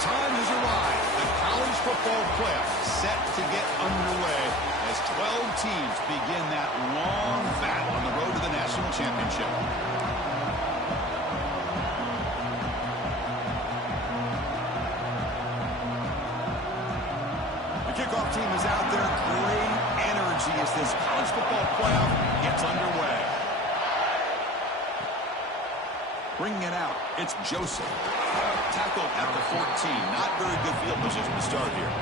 time has arrived. The college football playoff set to get underway as 12 teams begin that long battle on the road to the national championship. The kickoff team is out there. Great energy as this college football playoff gets underway. Bringing it out, it's Joseph. Tackled at the 14. Not very good field position to start here.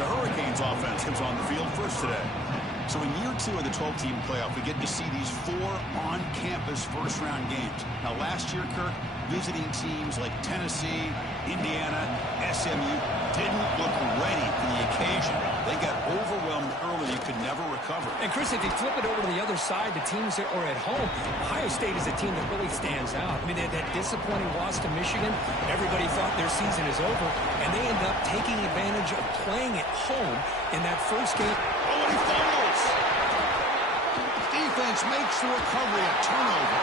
The Hurricanes offense comes on the field first today. So in year 2 of the 12-team playoff, we get to see these 4 on-campus first-round games. Now, last year, Kirk, visiting teams like Tennessee, Indiana, SMU didn't look ready for the occasion. They got overwhelmed early. You could never recover. And, Chris, if you flip it over to the other side, the teams that are at home, Ohio State is a team that really stands out. I mean, they had that disappointing loss to Michigan. Everybody thought their season is over, and they end up taking advantage of playing at home in that first game. Oh, and he fumbles. Defense makes the recovery, a turnover.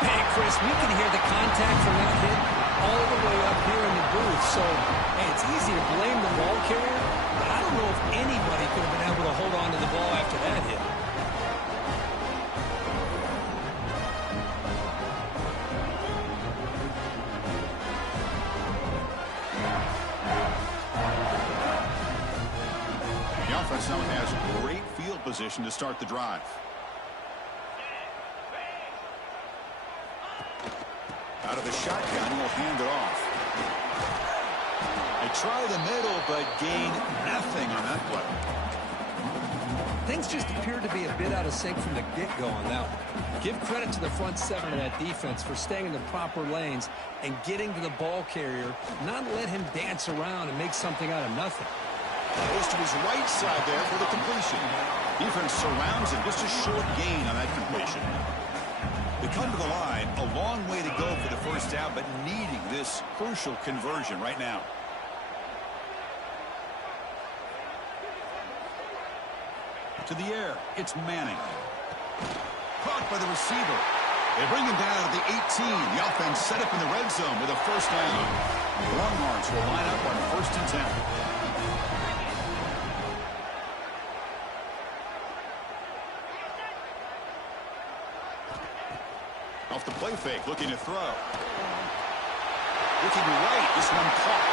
Hey, Chris, we can hear the contact from that hit all the way up here in the booth. So, hey, it's easy to blame the ball carrier, but I don't know if anybody could have been able to hold on to the ball after that hit. The offense now has great field position to start the drive. Out of the shotgun, he'll hand it off. They try the middle, but gain nothing on that play. Things just appeared to be a bit out of sync from the get-go on that one. Give credit to the front 7 of that defense for staying in the proper lanes and getting to the ball carrier, not let him dance around and make something out of nothing. Goes to his right side there for the completion. Defense surrounds him. Just a short gain on that completion. They come to the line, a long way to go for the first down, but needing this crucial conversion right now. To the air, it's Manning. Caught by the receiver. They bring him down at the 18. The offense set up in the red zone with a first down. The Longhorns will line up on 1st and 10. Off the play fake, looking to throw. Looking right, this one caught.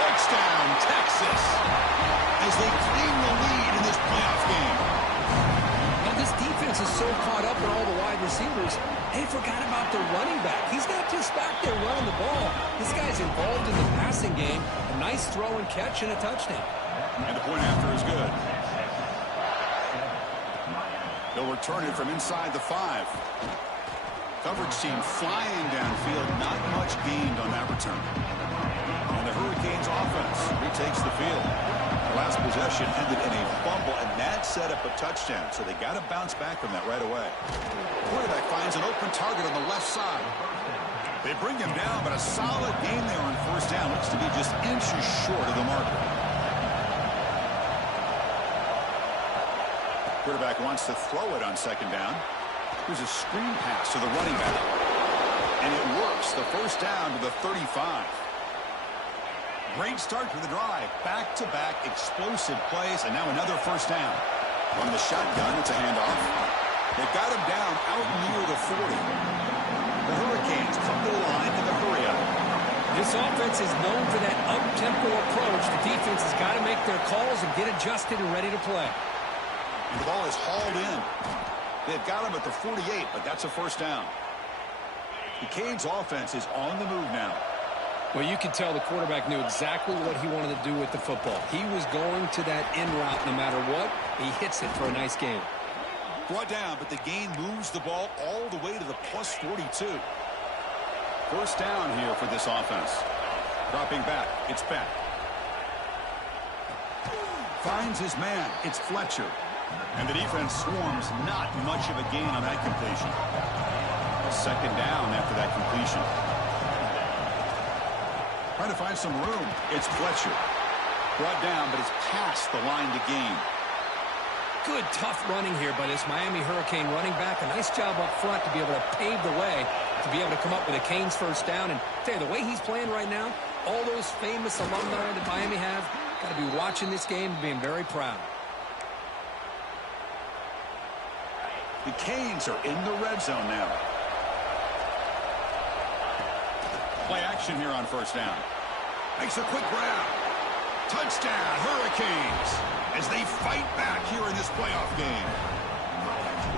Touchdown, Texas, as they clean the lead in this playoff game. Now, this defense is so caught up in all the wide receivers, they forgot about their running back. He's not just back there running the ball. This guy's involved in the passing game. A nice throw and catch and a touchdown. And the point after is good. They'll return it from inside the 5. Coverage team flying downfield, not much gained on that return. And the Hurricanes offense retakes the field. The last possession ended in a fumble, and that set up a touchdown. So they got to bounce back from that right away. The quarterback finds an open target on the left side. They bring him down, but a solid game there on first down. Looks to be just inches short of the marker. Quarterback wants to throw it on second down. Here's a screen pass to the running back. And it works. The first down to the 35. Great start to the drive. Back-to-back explosive plays, and now another first down. On the shotgun, it's a handoff. They've got him down out near the 40. The Hurricanes come to the line in the hurry up. This offense is known for that up-tempo approach. The defense has got to make their calls and get adjusted and ready to play. And the ball is hauled in. They've got him at the 48, but that's a first down. The Canes offense is on the move now. Well, you can tell the quarterback knew exactly what he wanted to do with the football. He was going to that in route no matter what. He hits it for a nice gain. Brought down, but the gain moves the ball all the way to the plus 42. First down here for this offense. Dropping back, it's Beck. Finds his man, it's Fletcher. And the defense swarms, not much of a gain on that completion. A second down after that completion. Trying to find some room. It's Fletcher. Brought down, but it's past the line to gain. Good, tough running here by this Miami Hurricane running back. A nice job up front to be able to pave the way, to be able to come up with a Canes first down. And tell you, the way he's playing right now, all those famous alumni that Miami have, got to be watching this game and being very proud. The Canes are in the red zone now. Play action here on first down. Makes a quick grab. Touchdown, Hurricanes, as they fight back here in this playoff game.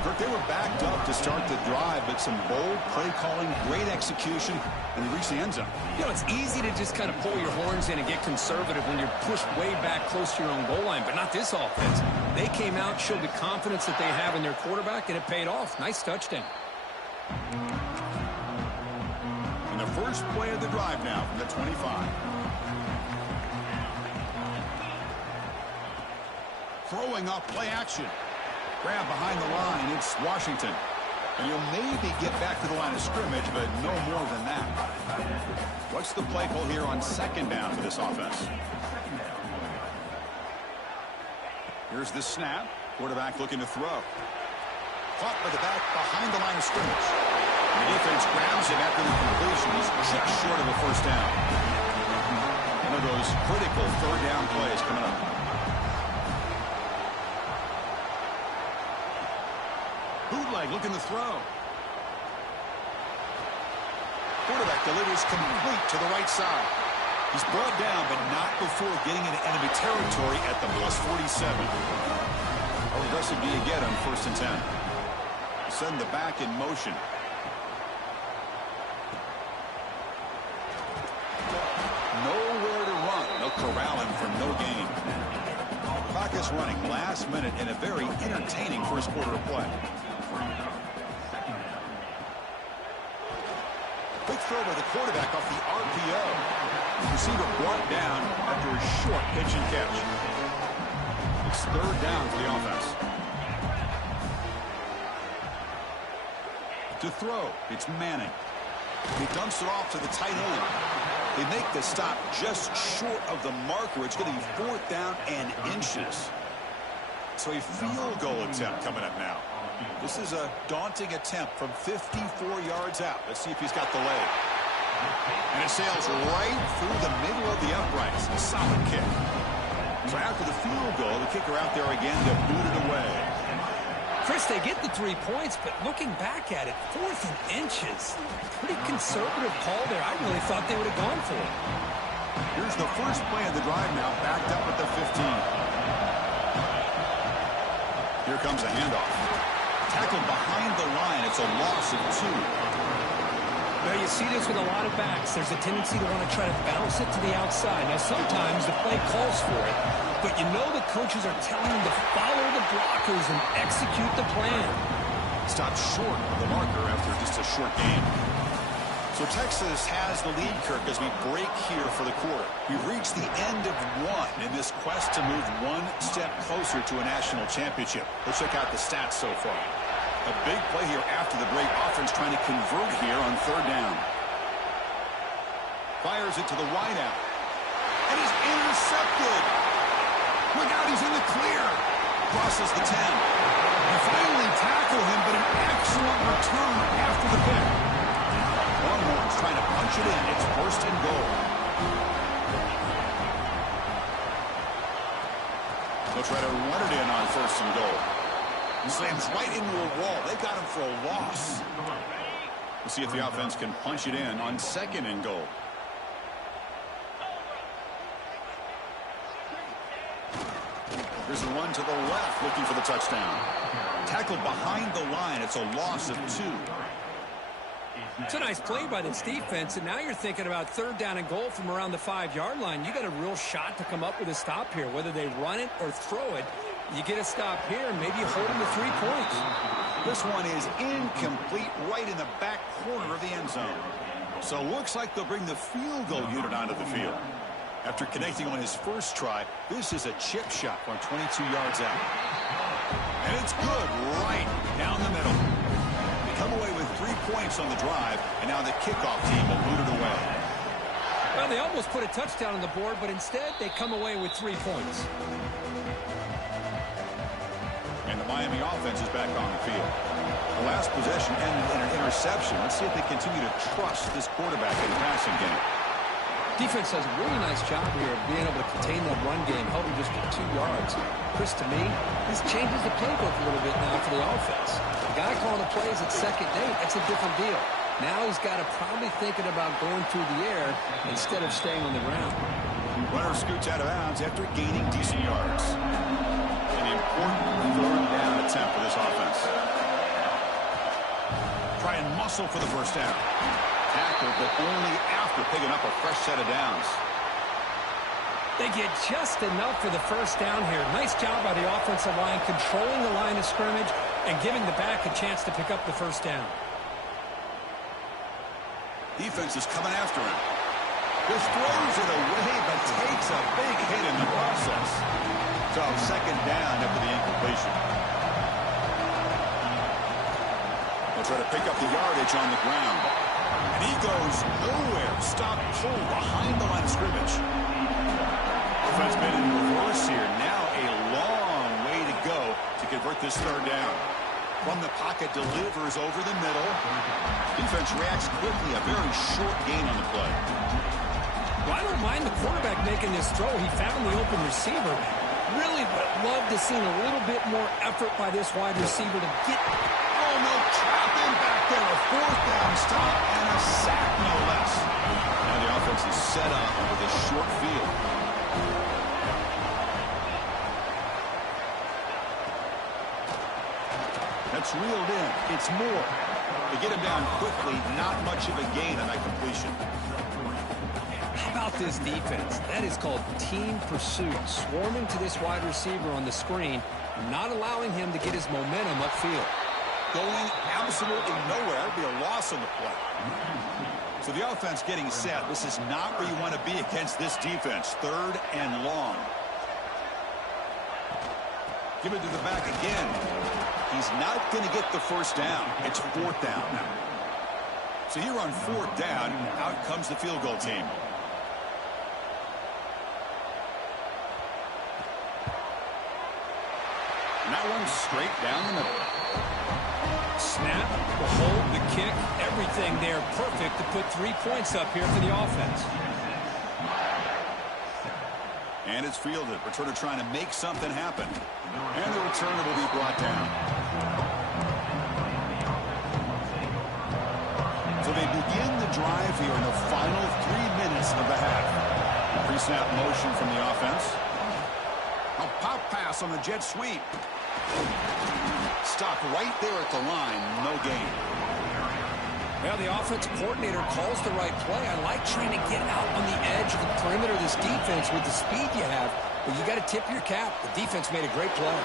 Kirk, they were backed up to start the drive, but some bold play calling, great execution, and they reached the end zone. You know, it's easy to just kind of pull your horns in and get conservative when you're pushed way back close to your own goal line, but not this offense. They came out, showed the confidence that they have in their quarterback, and it paid off. Nice touchdown. And the first play of the drive now from the 25. Throwing up play action. Grab behind the line. It's Washington. And you'll maybe get back to the line of scrimmage, but no more than that. What's the play call here on second down for this offense? Here's the snap. Quarterback looking to throw. Caught by the back behind the line of scrimmage. The defense grabs him after the completion. He's just short of a first down. One of those critical third down plays coming up. Bootleg looking to throw. Quarterback delivers complete to the right side. He's brought down, but not before getting into enemy territory at the +47. How aggressive do you get on 1st and 10? Send the back in motion. Nowhere to run. They'll corral him for no gain. Clock is running last minute in a very entertaining first quarter of play. Quick throw by the quarterback off the RPO. The receiver brought down after a short pitch and catch. It's third down for the offense. To throw, it's Manning. He dumps it off to the tight end. They make the stop just short of the marker. It's going to be 4th down and inches. So a field goal attempt coming up now. This is a daunting attempt from 54 yards out. Let's see if he's got the leg. And it sails right through the middle of the uprights. A solid kick. So after the field goal, the kicker out there again to boot it away. Chris, they get the 3 points, but looking back at it, 4th and inches. Pretty conservative call there. I really thought they would have gone for it. Here's the first play of the drive now, backed up at the 15. Here comes a handoff. Tackled behind the line. It's a loss of 2. Now, you see this with a lot of backs. There's a tendency to want to try to bounce it to the outside. Now, sometimes the play calls for it, but you know the coaches are telling them to follow the blockers and execute the plan. Stopped short of the marker after just a short game. So Texas has the lead, Kirk, as we break here for the quarter. We've reached the end of one in this quest to move one step closer to a national championship. Let's check out the stats so far. A big play here after the break. Offense trying to convert here on 3rd down. Fires it to the wideout. And he's intercepted. Look out, he's in the clear. Crosses the 10. They finally tackle him, but an excellent return after the pick. Longhorns trying to punch it in. It's 1st and goal. They'll try to run it in on 1st and goal. He slams right into a wall. They got him for a loss. We'll see if the offense can punch it in on 2nd and goal. Here's the run to the left, looking for the touchdown. Tackled behind the line. It's a loss of 2. It's a nice play by this defense, and now you're thinking about 3rd down and goal from around the 5-yard line. You got a real shot to come up with a stop here. Whether they run it or throw it, you get a stop here, and maybe you hold them to 3 points. This one is incomplete, right in the back corner of the end zone. So looks like they'll bring the field goal unit onto the field. After connecting on his first try, this is a chip shot from 22 yards out. And it's good right down the middle. They come away with 3 points on the drive, and now the kickoff team will boot it away. Well, they almost put a touchdown on the board, but instead they come away with 3 points. And the Miami offense is back on the field. The last possession ended in an interception. Let's see if they continue to trust this quarterback in the passing game. Defense does a really nice job here of being able to contain that run game, holding just to 2 yards. Chris, to me, this changes the playbook a little bit now for the offense. The guy calling the plays at second and 8, that's a different deal. Now he's got to probably thinking about going through the air instead of staying on the ground. Runner scoots out of bounds after gaining decent yards. An important third down attempt for this offense. Try and muscle for the first down. Tackle, but only after picking up a fresh set of downs. They get just enough for the first down here. Nice job by the offensive line, controlling the line of scrimmage and giving the back a chance to pick up the first down. Defense is coming after him. Just throws it away, but takes a big hit in the process. So second down after the incompletion. They'll try to pick up the yardage on the ground. And he goes nowhere. Stop pull behind the line of scrimmage. Offense made it in reverse here. Now a long way to go to convert this third down. From the pocket, delivers over the middle. Defense reacts quickly. A very short gain on the play. Well, I don't mind the quarterback making this throw. He found the open receiver. Really would love to see a little bit more effort by this wide receiver to get... Oh, no, trapping back there. A fourth down stop and a sack, no less. Now the offense is set up with a short field. That's reeled in. It's more. They get him down quickly. Not much of a gain on that completion. How about this defense? That is called team pursuit. Swarming to this wide receiver on the screen, not allowing him to get his momentum upfield. Going absolutely nowhere. It'd be a loss on the play. So the offense getting set. This is not where you want to be against this defense. Third and long. Give it to the back again. He's not going to get the first down. It's fourth down now. So here on fourth down, out comes the field goal team. And that one's straight down the middle. Snap, the hold, the kick, everything there perfect to put 3 points up here for the offense. And it's fielded. Returner trying to make something happen. And the returner will be brought down. So they begin the drive here in the final 3 minutes of the half. Pre-snap motion from the offense. A pop pass on the jet sweep. Stop right there at the line. No gain. Well, the offensive coordinator calls the right play. I like trying to get out on the edge of the perimeter of this defense with the speed you have, but you got to tip your cap. The defense made a great play.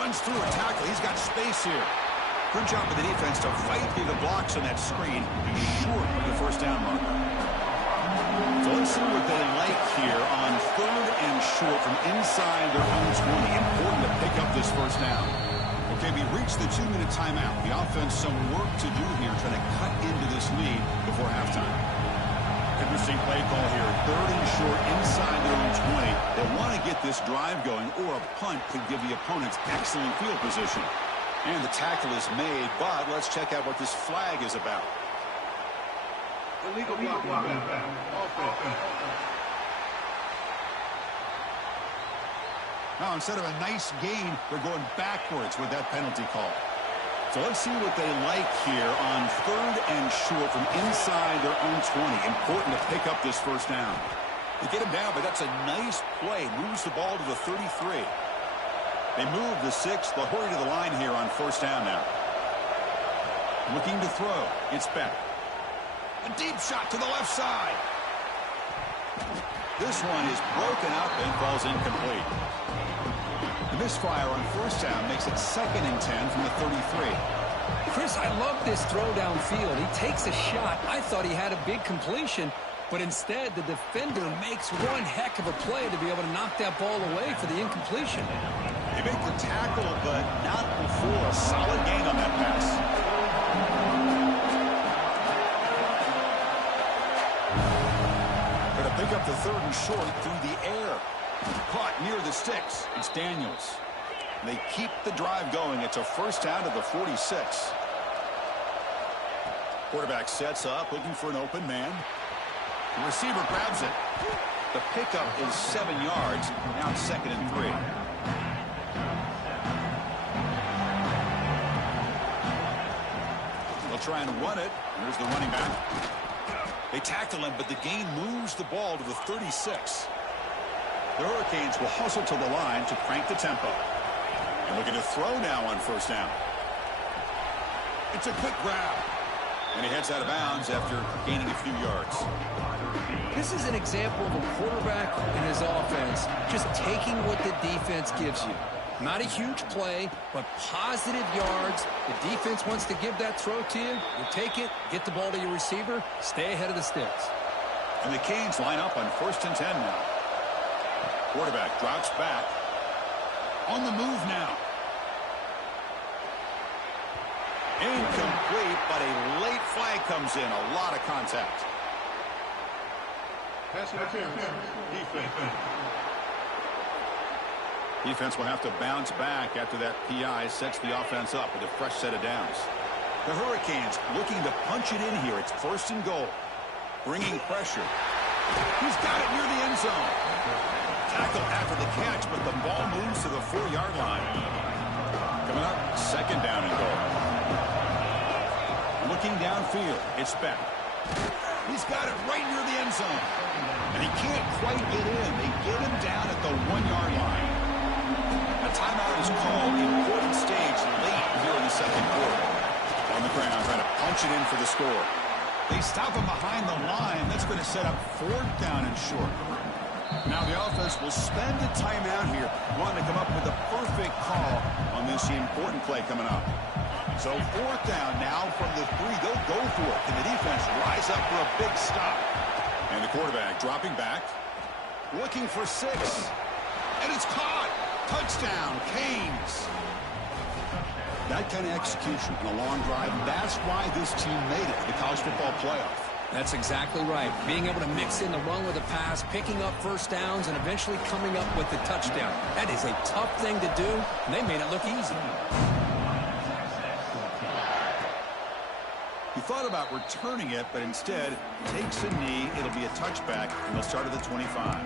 Runs through a tackle. He's got space here. Good job of the defense to fight through the blocks on that screen. He's short of the first down marker. So let's see what they like here on third and short from inside their own 20. Important to pick up this first down. Okay, we reached the 2-minute timeout. The offense some work to do here, trying to cut into this lead before halftime. Interesting play call here. Third and short inside their own 20. They want to get this drive going, or a punt could give the opponents excellent field position. And the tackle is made, but let's check out what this flag is about. Illegal block. Now, instead of a nice gain, they're going backwards with that penalty call. So let's see what they like here on third and short from inside their own 20. Important to pick up this first down. They get him down, but that's a nice play. Moves the ball to the 33. They move the 6. They'll hurry to the line here on first down now. Looking to throw. It's back. A deep shot to the left side. This one is broken up and falls incomplete. The misfire on first down makes it 2nd and 10 from the 33. Chris, I love this throw downfield. He takes a shot. I thought he had a big completion, but instead the defender makes one heck of a play to be able to knock that ball away for the incompletion. They make the tackle, but not before a solid gain on that pass. Going to pick up the third and short through the air. Caught near the sticks. It's Daniels. They keep the drive going. It's a first down to the 46. Quarterback sets up, looking for an open man. The receiver grabs it. The pickup is 7 yards. Now it's 2nd and 3. They'll try and run it. Here's the running back. They tackle him, but the gain moves the ball to the 36. The Hurricanes will hustle to the line to crank the tempo. And looking to throw now on 1st down. It's a quick grab. And he heads out of bounds after gaining a few yards. This is an example of a quarterback and his offense just taking what the defense gives you. Not a huge play, but positive yards. The defense wants to give that throw to you. You take it, get the ball to your receiver, stay ahead of the sticks. And the Canes line up on 1st and 10 now. Quarterback drops back. On the move now. Incomplete, but a late flag comes in. A lot of contact. Pass interference. Defense. Defense will have to bounce back after that PI sets the offense up with a fresh set of downs. The Hurricanes looking to punch it in here. It's 1st and goal. Bringing pressure. He's got it near the end zone. Tackle after the catch, but the ball moves to the 4-yard line. Coming up, 2nd down and goal. Looking downfield, it's Beck. He's got it right near the end zone. And he can't quite get in. They get him down at the 1-yard line. A timeout is called. Important stage late here in the 2nd quarter. On the ground, trying to punch it in for the score. They stop him behind the line. That's going to set up 4th down and short. Now the offense will spend a timeout here, wanting to come up with a perfect call on this important play coming up. So 4th down now from the 3. They'll go for it. Can the defense rise up for a big stop? And the quarterback dropping back. Looking for 6. And it's caught. Touchdown, Canes. That kind of execution on a long drive, that's why this team made it to the college football playoff. That's exactly right. Being able to mix in the run with the pass, picking up 1st downs, and eventually coming up with the touchdown. That is a tough thing to do, and they made it look easy. He thought about returning it, but instead takes a knee. It'll be a touchback, and they'll start at the 25.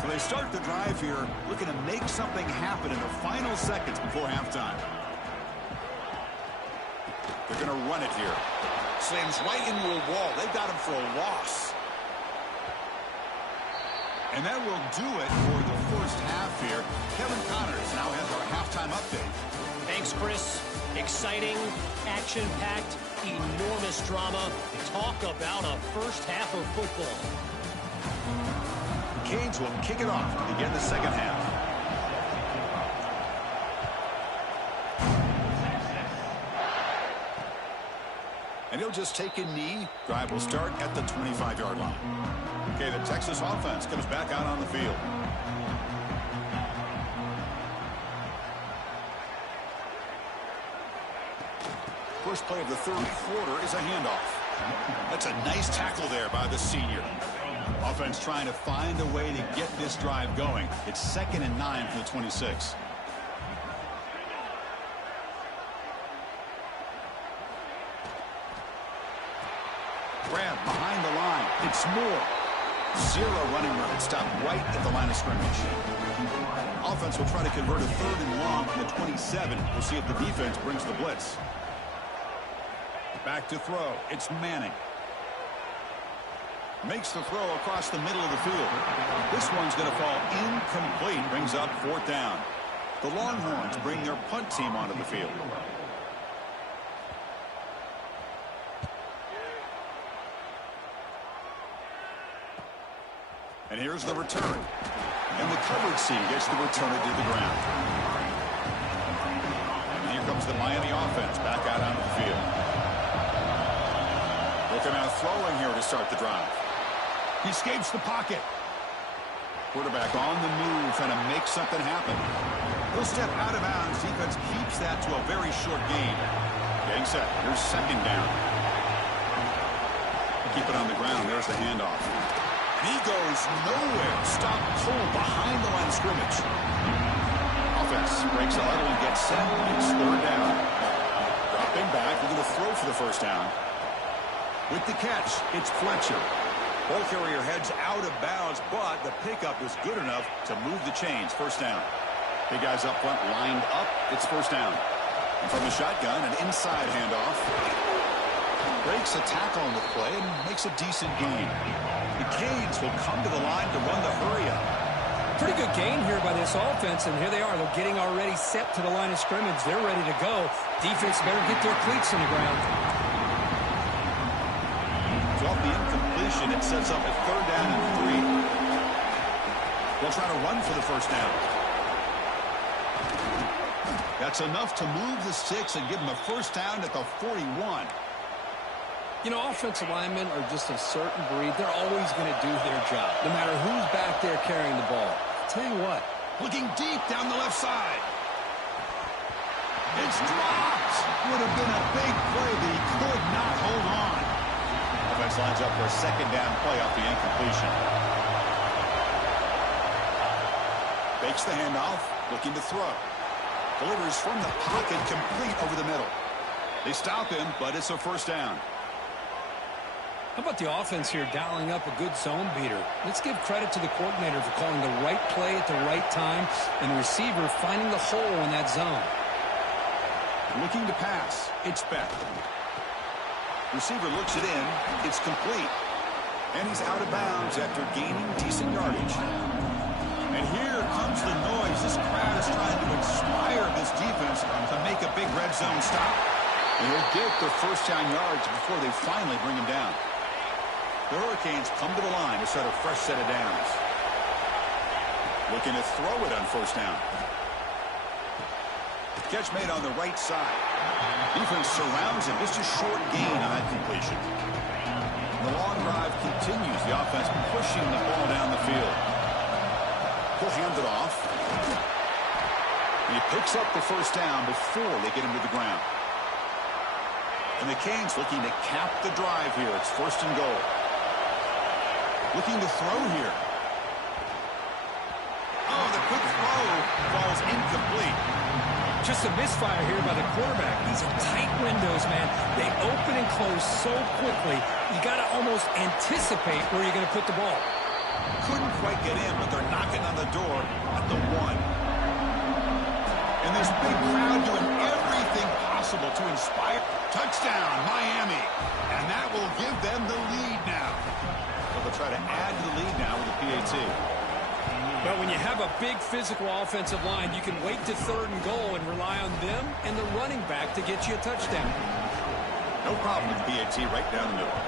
So they start the drive here, looking to make something happen in the final seconds before halftime. They're going to run it here. Slams right into a wall. They've got him for a loss. And that will do it for the 1st half here. Kevin Connors now has our halftime update. Thanks, Chris. Exciting, action-packed, enormous drama. Talk about a 1st half of football. Canes will kick it off to begin the 2nd half. And he'll just take a knee. Drive will start at the 25-yard line. Okay, the Texas offense comes back out on the field. First play of the 3rd quarter is a handoff. That's a nice tackle there by the senior. Offense trying to find a way to get this drive going. It's 2nd and 9 from the 26. Grab behind the line. It's Moore. 0 running room. Stopped right at the line of scrimmage. Offense will try to convert a 3rd and long from the 27. We'll see if the defense brings the blitz. Back to throw. It's Manning. Makes the throw across the middle of the field. This one's going to fall incomplete. Brings up 4th down. The Longhorns bring their punt team onto the field. And here's the return. And the coverage team gets the returner to the ground. And here comes the Miami offense back out onto the field. Looking out throwing here to start the drive. He escapes the pocket. Quarterback on the move, trying to make something happen. He'll step out of bounds. Defense keeps that to a very short gain. Getting set. Here's 2nd down. Keep it on the ground. There's the handoff. And he goes nowhere. Stopped cold behind the line of scrimmage. Offense breaks a huddle and gets set. It's 3rd down. Drop Dropping back, we're going to throw for the first down. With the catch, it's Fletcher. Ball carrier heads out of bounds, but the pickup was good enough to move the chains. First down. Big guys up front lined up. It's first down. And from the shotgun, an inside handoff. Breaks a tackle on the play and makes a decent gain. The Canes will come to the line to run the hurry up. Pretty good gain here by this offense, and here they are. They're getting already set to the line of scrimmage. They're ready to go. Defense better get their cleats in the ground. Off the incompletion, it sets up a third down and 3. They'll try to run for the first down. That's enough to move the sticks and give them a first down at the 41. You know, offensive linemen are just a certain breed. They're always going to do their job, no matter who's back there carrying the ball. I'll tell you what. Looking deep down the left side. It's dropped. Would have been a big play, but he could not hold on. Offense lines up for a second down play off the incompletion. Fakes the handoff, looking to throw. Delivers from the pocket, complete over the middle. They stop him, but it's a first down. How about the offense here dialing up a good zone beater? Let's give credit to the coordinator for calling the right play at the right time and the receiver finding the hole in that zone. Looking to pass. It's Beck. Receiver looks it in. It's complete. And he's out of bounds after gaining decent yardage. And here comes the noise. This crowd is trying to inspire this defense to make a big red zone stop. And he'll get the first down yards before they finally bring him down. The Hurricanes come to the line to set a fresh set of downs. Looking to throw it on first down. Catch made on the right side. Defense surrounds him. Just a short gain on that completion. The long drive continues. The offense pushing the ball down the field. He'll hand it off. And he picks up the first down before they get him to the ground. And the Canes looking to cap the drive here. It's first and goal. Looking to throw here. Oh, the quick throw falls incomplete. Just a misfire here by the quarterback. These are tight windows, man. They open and close so quickly, you got to almost anticipate where you're going to put the ball. Couldn't quite get in, but they're knocking on the door at the 1. And this big crowd doing everything possible to inspire. Touchdown, Miami. And that will give them the lead now. But they'll try to add to the lead now with the PAT. But when you have a big physical offensive line, you can wait to third and goal and rely on them and the running back to get you a touchdown. No problem with the PAT right down the middle.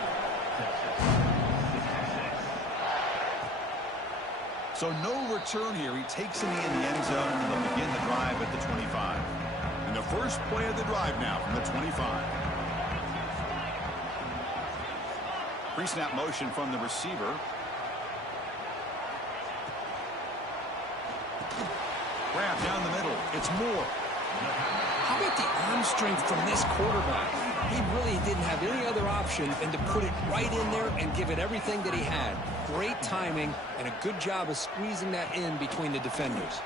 So no return here. He takes it in the end zone, and they'll begin the drive at the 25. And the first play of the drive now from the 25. Pre-snap motion from the receiver. Grab down the middle. It's Moore. How about the arm strength from this quarterback? He really didn't have any other option than to put it right in there and give it everything that he had. Great timing and a good job of squeezing that in between the defenders.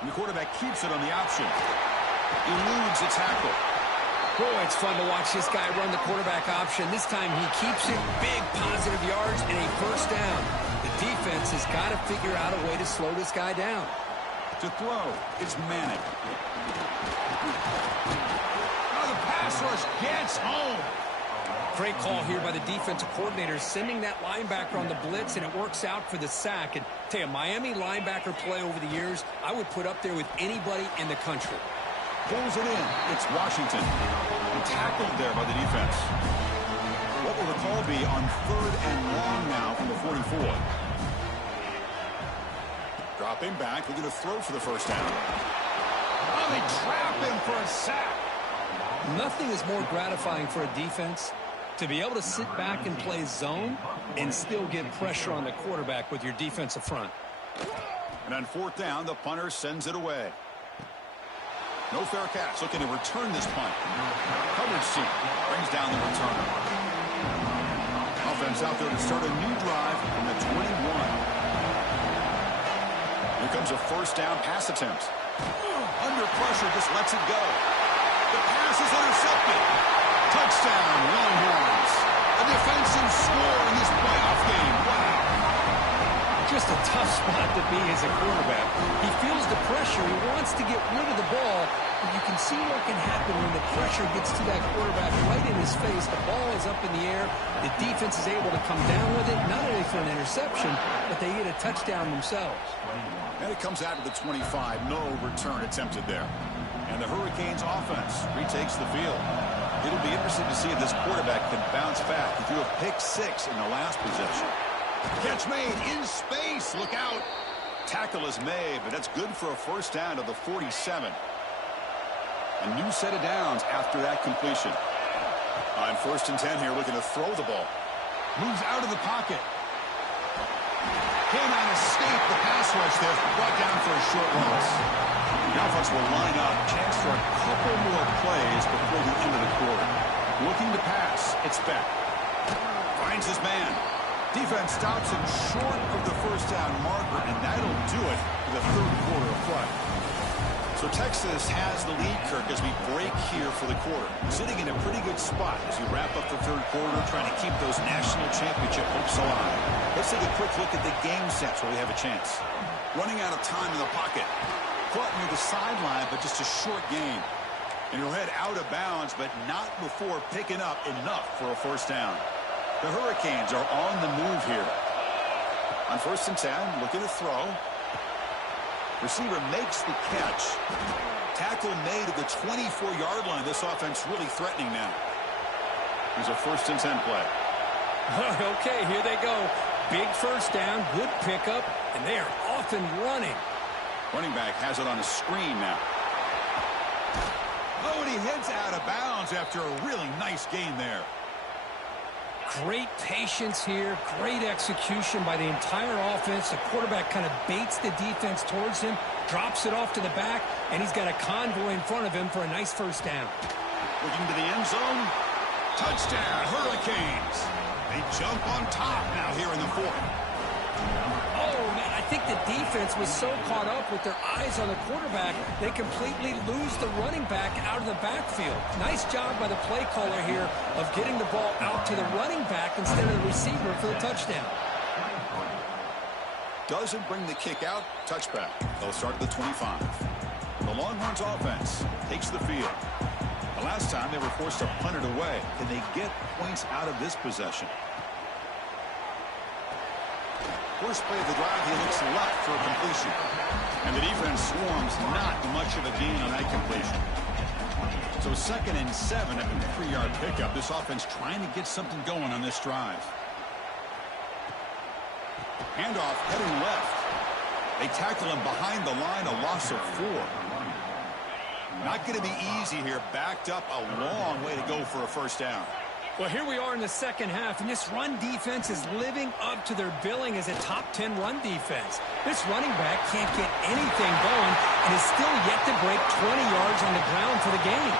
And the quarterback keeps it on the option. Eludes a tackle. Boy, it's fun to watch this guy run the quarterback option. This time he keeps it, big positive yards, and a first down. The defense has got to figure out a way to slow this guy down. To throw, it's Manning. Oh, the pass rush gets home. Great call here by the defensive coordinator, sending that linebacker on the blitz, and it works out for the sack. And tell you, Miami linebacker play over the years, I would put up there with anybody in the country. Pulls it in. It's Washington. And tackled there by the defense. What will the call be on third and long now from the 44? Dropping back. We're going to throw for the first down. Oh, they trap him for a sack. Nothing is more gratifying for a defense to be able to sit back and play zone and still get pressure on the quarterback with your defensive front. And on fourth down, the punter sends it away. No fair catch. Looking to return this punt. Coverage team brings down the return. Offense out there to start a new drive from the 21. Here comes a first down pass attempt. Under pressure, just lets it go. The pass is intercepted. Touchdown, Longhorns. A defensive score in this playoff game. Wow. Just a tough spot to be as a quarterback. He feels the pressure. He wants to get rid of the ball, but you can see what can happen when the pressure gets to that quarterback right in his face. The ball is up in the air. The defense is able to come down with it, not only for an interception, but they get a touchdown themselves. And it comes out to the 25. No return attempted there. And the Hurricanes offense retakes the field. It'll be interesting to see if this quarterback can bounce back. He threw a pick 6 in the last possession. Catch made in space. Look out. Tackle is made, but that's good for a first down to the 47. A new set of downs after that completion. On 1st and 10 here, looking to throw the ball. Moves out of the pocket. Cannot escape the pass rush there. Brought down for a short loss. The offense will line up. Chance for a couple more plays before the end of the quarter. Looking to pass. It's back. Finds his man. Defense stops him short of the first down marker, and that'll do it for the third quarter of play. So Texas has the lead, Kirk, as we break here for the quarter. Sitting in a pretty good spot as we wrap up the third quarter, trying to keep those national championship hopes alive. Let's take a quick look at the game sets where we have a chance. Running out of time in the pocket. Caught near the sideline, but just a short gain. And he'll head out of bounds, but not before picking up enough for a first down. The Hurricanes are on the move here. On 1st and 10, look at the throw. Receiver makes the catch. Tackle made at the 24-yard line. This offense really threatening now. Here's a 1st and 10 play. Okay, here they go. Big first down, good pickup, and they are off and running. Running back has it on a screen now. Oh, and he heads out of bounds after a really nice gain there. Great patience here, great execution by the entire offense. The quarterback kind of baits the defense towards him, drops it off to the back, and he's got a convoy in front of him for a nice first down. Looking to the end zone. Touchdown, Hurricanes. They jump on top now here in the fourth. Oh, man, I think the defense was so caught up with their eyes on the quarterback, they completely lose the running back out of the backfield. Nice job by the play caller here of getting the ball out to the running back instead of the receiver for the touchdown. Doesn't bring the kick out. Touchback. They'll start at the 25. The Longhorns offense takes the field. The last time they were forced to punt it away. Can they get points out of this possession? First play of the drive, he looks left for a completion. And the defense swarms not much of a gain on that completion. So 2nd and 7 after the 3-yard pickup. This offense trying to get something going on this drive. Handoff heading left. They tackle him behind the line, a loss of 4. Not going to be easy here. Backed up a long way to go for a first down. Well, here we are in the second half, and this run defense is living up to their billing as a top 10 run defense. This running back can't get anything going and is still yet to break 20 yards on the ground for the game.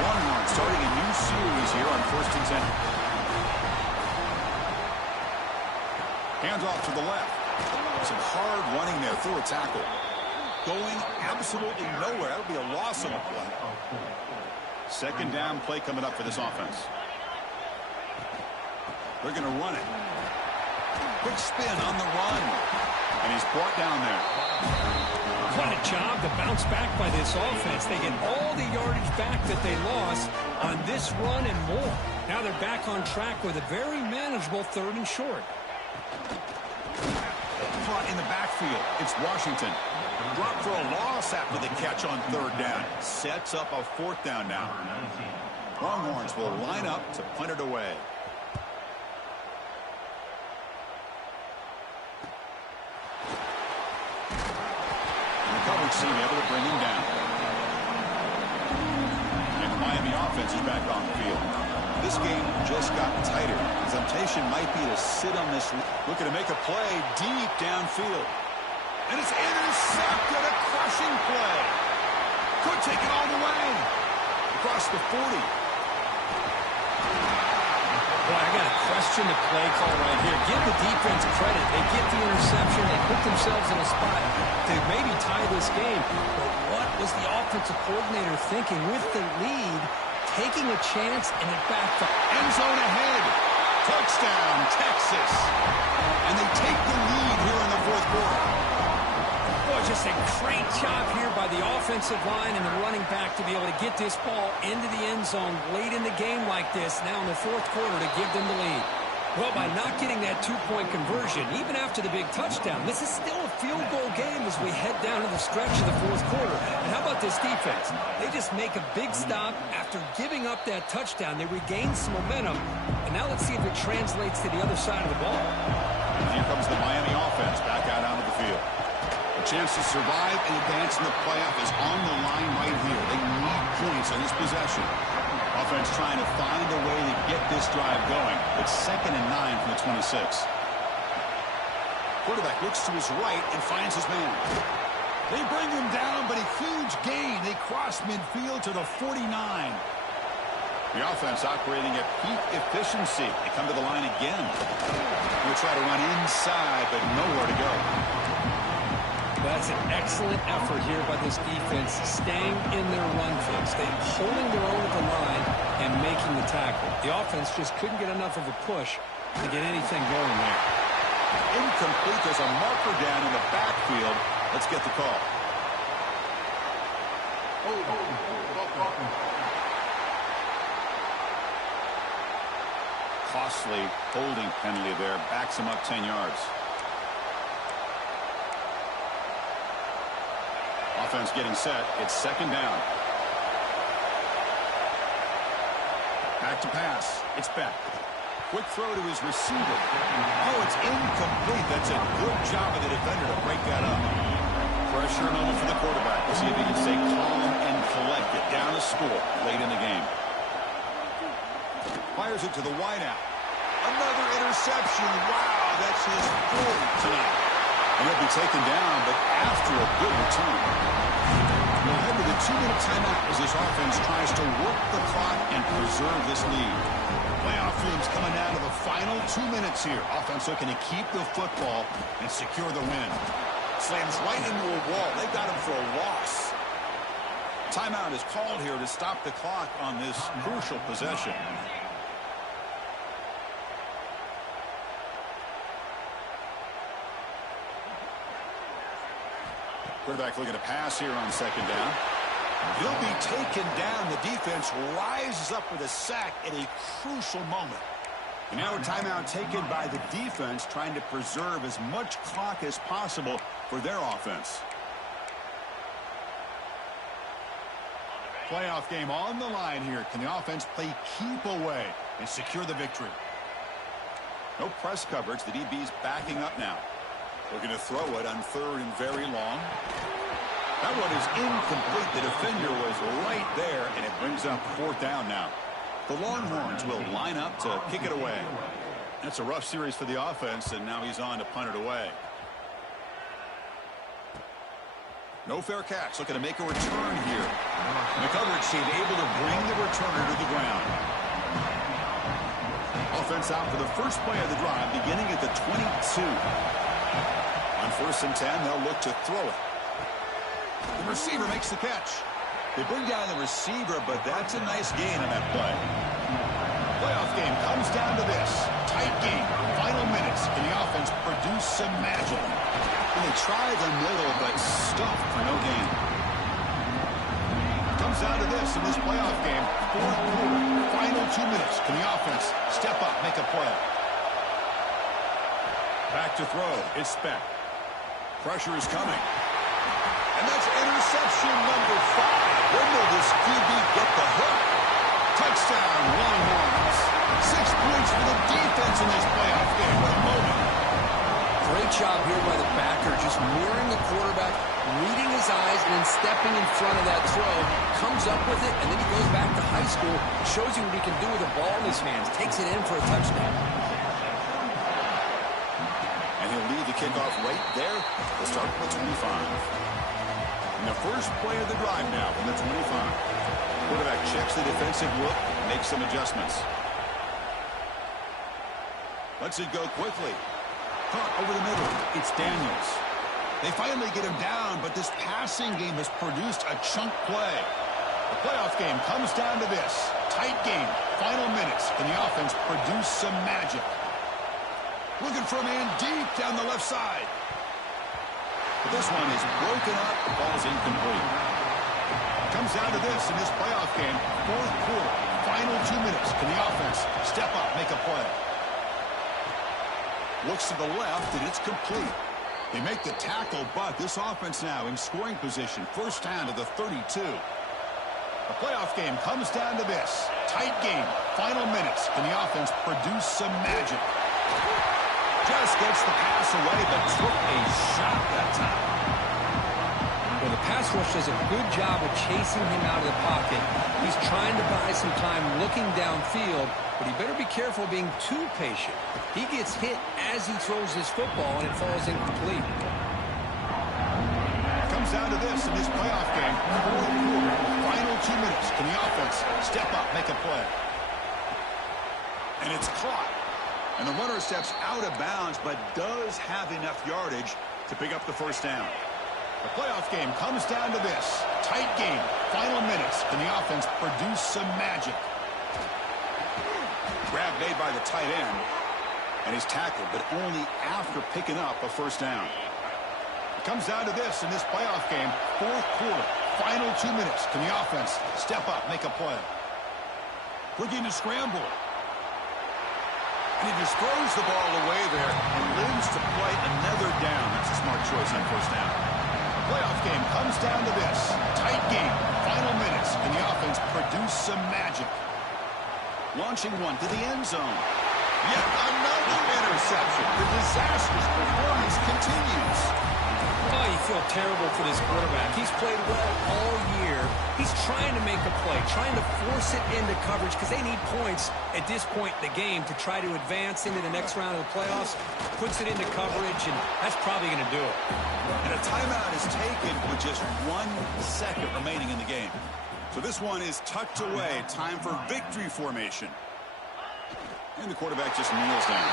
Longhorns starting a new series here on 1st and 10. Hands off to the left. Some hard running there through a tackle. Going absolutely nowhere. That'll be a loss on the play. 2nd down play coming up for this offense. They're going to run it. Quick spin on the run. And he's brought down there. What a job to bounce back by this offense. They get all the yardage back that they lost on this run and more. Now they're back on track with a very manageable 3rd and short. Caught in the backfield. It's Washington. Dropped for a loss after the catch on 3rd down. Sets up a 4th down now. Longhorns will line up to punt it away. Coverage team able to bring him down. And the Miami offense is back on the field. This game just got tighter. The temptation might be to sit on this. Looking to make a play deep downfield. And it's intercepted. A crushing play. Could take it all the way. Across the 40. Boy, I got a question question the play call right here. Give the defense credit. They get the interception. They put themselves in a spot to maybe tie this game. But what was the offensive coordinator thinking with the lead, taking a chance and it backfired? End zone ahead. Touchdown, Texas. And they take the lead here in the fourth quarter. Boy, just a great job here by the offensive line and the running back to be able to get this ball into the end zone late in the game like this, now in the fourth quarter, to give them the lead. Well, by not getting that two-point conversion, even after the big touchdown, this is still a field goal game as we head down to the stretch of the fourth quarter. And how about this defense? They just make a big stop after giving up that touchdown. They regain some momentum. And now let's see if it translates to the other side of the ball. And here comes the Miami offense back out onto the field. A chance to survive and advance in the playoff is on the line right here. They need points on this possession. Offense trying to find a way to get this drive going. It's 2nd and 9 from the 26. Quarterback looks to his right and finds his man. They bring him down, but a huge gain. They cross midfield to the 49. The offense operating at peak efficiency. They come to the line again. We'll try to run inside, but nowhere to go. That's an excellent effort here by this defense, staying in their run fix. They're holding their own at the line and making the tackle. The offense just couldn't get enough of a push to get anything going there. Incomplete. There's a marker down in the backfield. Let's get the call. Costly holding penalty there. Backs him up 10 yards. Offense getting set. It's 2nd down. Back to pass. It's Beck. Quick throw to his receiver. Oh, it's incomplete. That's a good job of the defender to break that up. Pressure moment for the quarterback. We'll see if he can stay calm and collected. Down a score late in the game. Fires it to the wideout. Another interception. Wow, that's his 4th tonight. And he'll be taken down, but after a good return. We'll head to the 2-minute timeout as this offense tries to work the clock and preserve this lead. Playoff teams coming down to the final 2 minutes here. Offense looking to keep the football and secure the win. Slams right into a wall. They got him for a loss. Timeout is called here to stop the clock on this crucial possession. Quarterback looking to pass here on 2nd down. He'll be taken down. The defense rises up with a sack at a crucial moment. And now a timeout taken by the defense, trying to preserve as much clock as possible for their offense. Playoff game on the line here. Can the offense play keep away and secure the victory? No press coverage. The DB's backing up now. Looking to throw it on 3rd and very long. That one is incomplete. The defender was right there, and it brings up 4th down now. The Longhorns will line up to kick it away. That's a rough series for the offense, and now he's on to punt it away. No fair catch. Looking to make a return here. And the coverage team able to bring the returner to the ground. Offense out for the first play of the drive, beginning at the 22. On 1st and 10, they'll look to throw it. The receiver makes the catch. They bring down the receiver, but that's a nice gain on that play. Playoff game comes down to this. Tight game. Final minutes. Can the offense produce some magic? And they try the middle, but stuffed for no gain. Comes down to this in this playoff game. 4th quarter. Final 2 minutes. Can the offense step up, make a play? Back to throw. It's Beck. Pressure is coming. And that's interception number 5. When will this QB get the hook? Touchdown, Longhorns. 6 points for the defense in this playoff game. What a moment. Great job here by the backer, just mirroring the quarterback, reading his eyes, and then stepping in front of that throw. Comes up with it, and then he goes back to high school, shows you what he can do with a ball in his hands, takes it in for a touchdown. And he'll lead the kickoff right there. We'll start with 25. And the first play of the drive now from the 25. Quarterback checks the defensive look, makes some adjustments. Lets it go quickly. Caught over the middle. It's Daniels. They finally get him down, but this passing game has produced a chunk play. The playoff game comes down to this. Tight game. Final minutes. Can the offense produce some magic? Looking for a man deep down the left side. But this one is broken up. Ball's incomplete. Comes down to this in this playoff game. Fourth quarter. Final 2 minutes. Can the offense step up, make a play? Looks to the left, and it's complete. They make the tackle, but this offense now in scoring position. First down to the 32. The playoff game comes down to this. Tight game. Final minutes. Can the offense produce some magic? Just gets the pass away, but took a shot that time. Well, the pass rush does a good job of chasing him out of the pocket. He's trying to buy some time looking downfield, but he better be careful being too patient. He gets hit as he throws his football, and it falls incomplete. Comes down to this in this playoff game. Fourth quarter, final 2 minutes. Can the offense step up, make a play? And it's caught. And the runner steps out of bounds, but does have enough yardage to pick up the first down. The playoff game comes down to this. Tight game. Final minutes. Can the offense produce some magic? Grab made by the tight end. And he's tackled, but only after picking up a first down. It comes down to this in this playoff game. Fourth quarter. Final 2 minutes. Can the offense step up, make a play? Looking to scramble. And he just throws the ball away there and lives to play another down. That's a smart choice on first down. The playoff game comes down to this. Tight game. Final minutes. Can the offense produce some magic? Launching one to the end zone. Yet another interception. The disastrous performance continues. Oh, you feel terrible for this quarterback. He's played well all year. He's trying to make a play, trying to force it into coverage because they need points at this point in the game to try to advance into the next round of the playoffs. Puts it into coverage, and that's probably going to do it. And a timeout is taken with just 1 second remaining in the game. So this one is tucked away. Time for victory formation. And the quarterback just kneels down.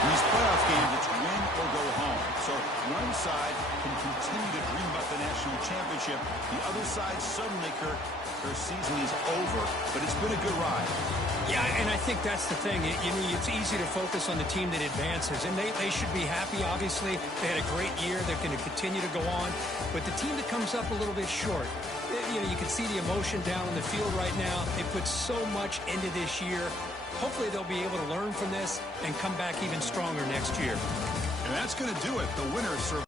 In these playoff games, it's win or go home. So one side can continue to dream about the national championship. The other side suddenly, Kirk, their season is over. But it's been a good ride. Yeah, and I think that's the thing. It's easy to focus on the team that advances, and they should be happy, obviously. They had a great year. They're going to continue to go on. But the team that comes up a little bit short, you can see the emotion down on the field right now. They put so much into this year. Hopefully they'll be able to learn from this and come back even stronger next year. And that's going to do it. The winner survives.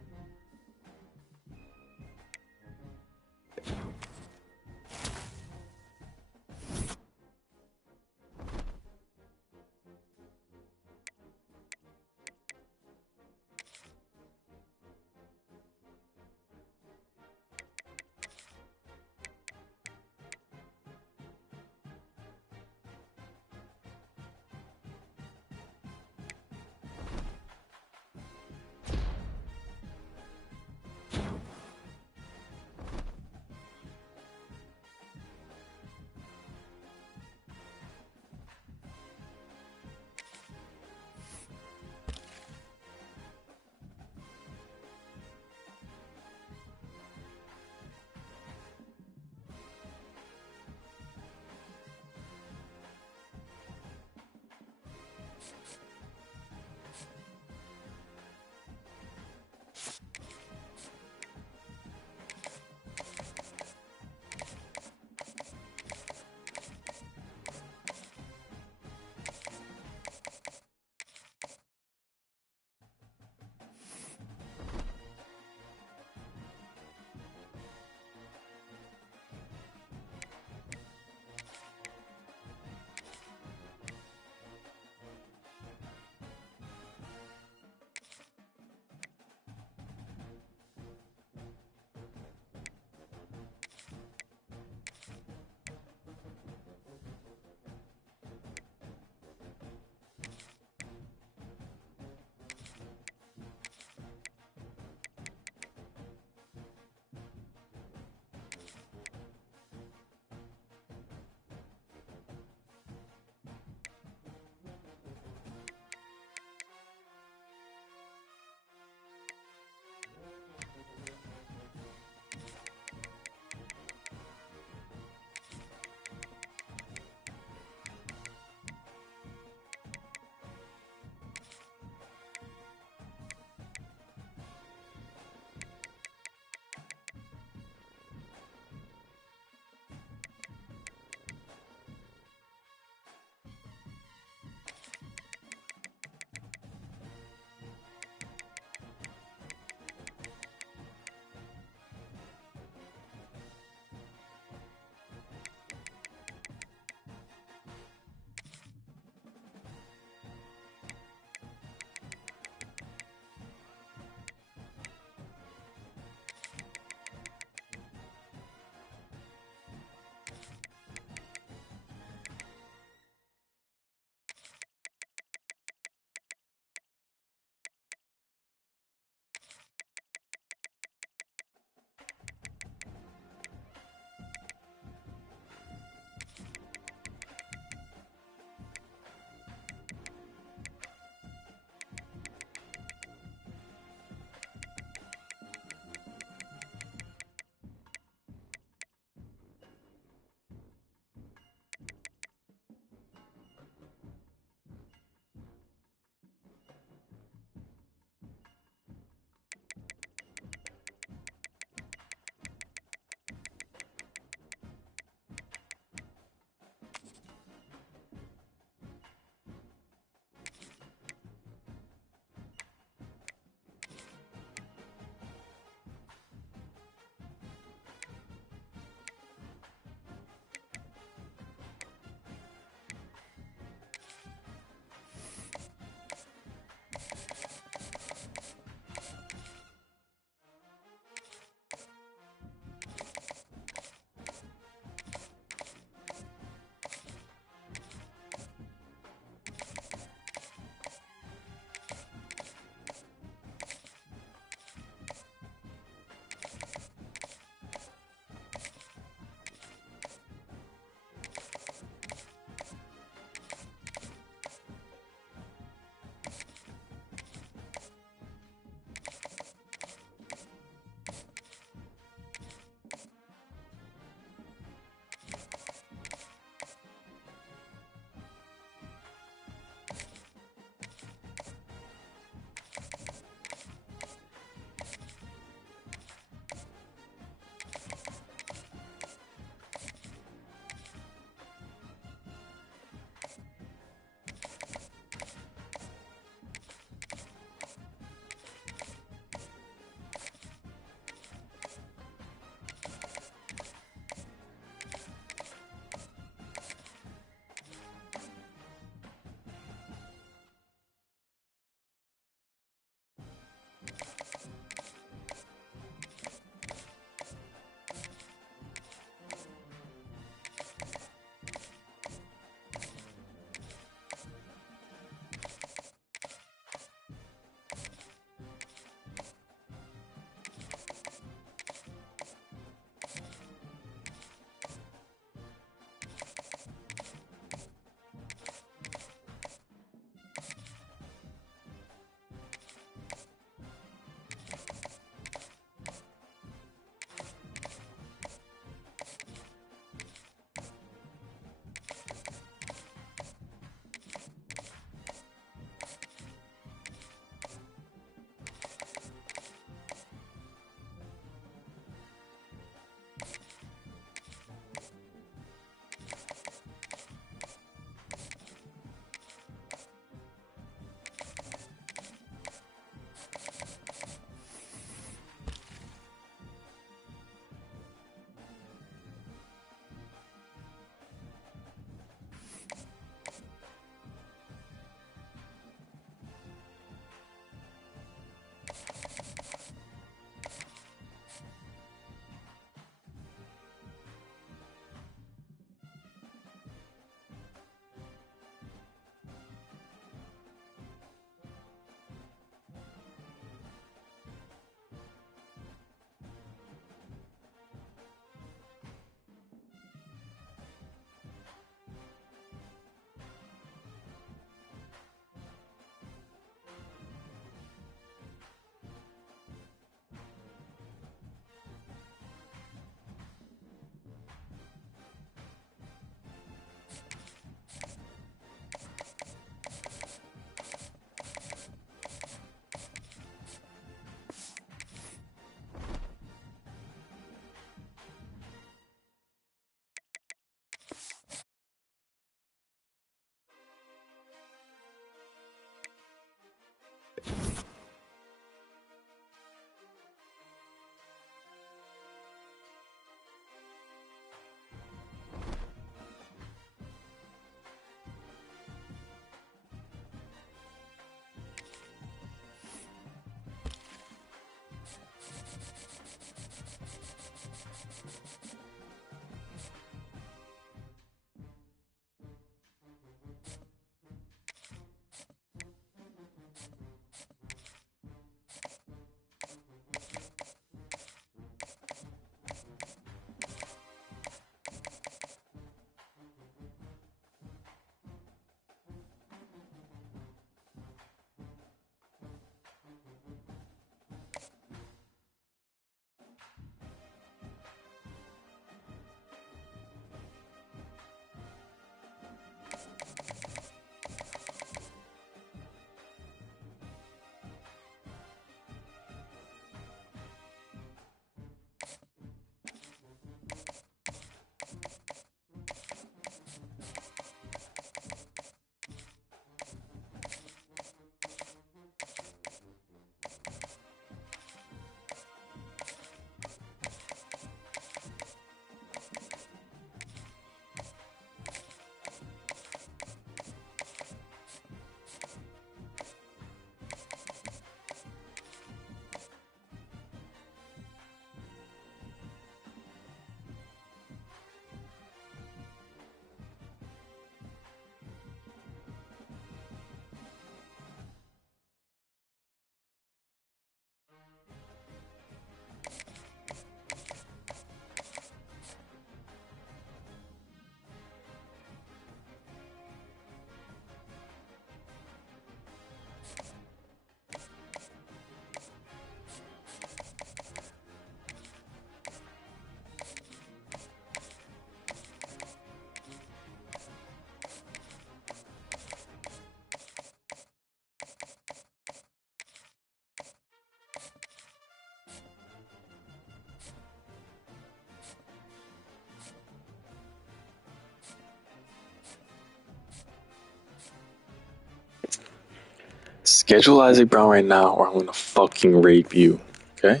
Schedule Isaac Brown right now, or I'm gonna fucking rape you. Okay?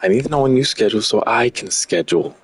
I need to know when you schedule so I can schedule.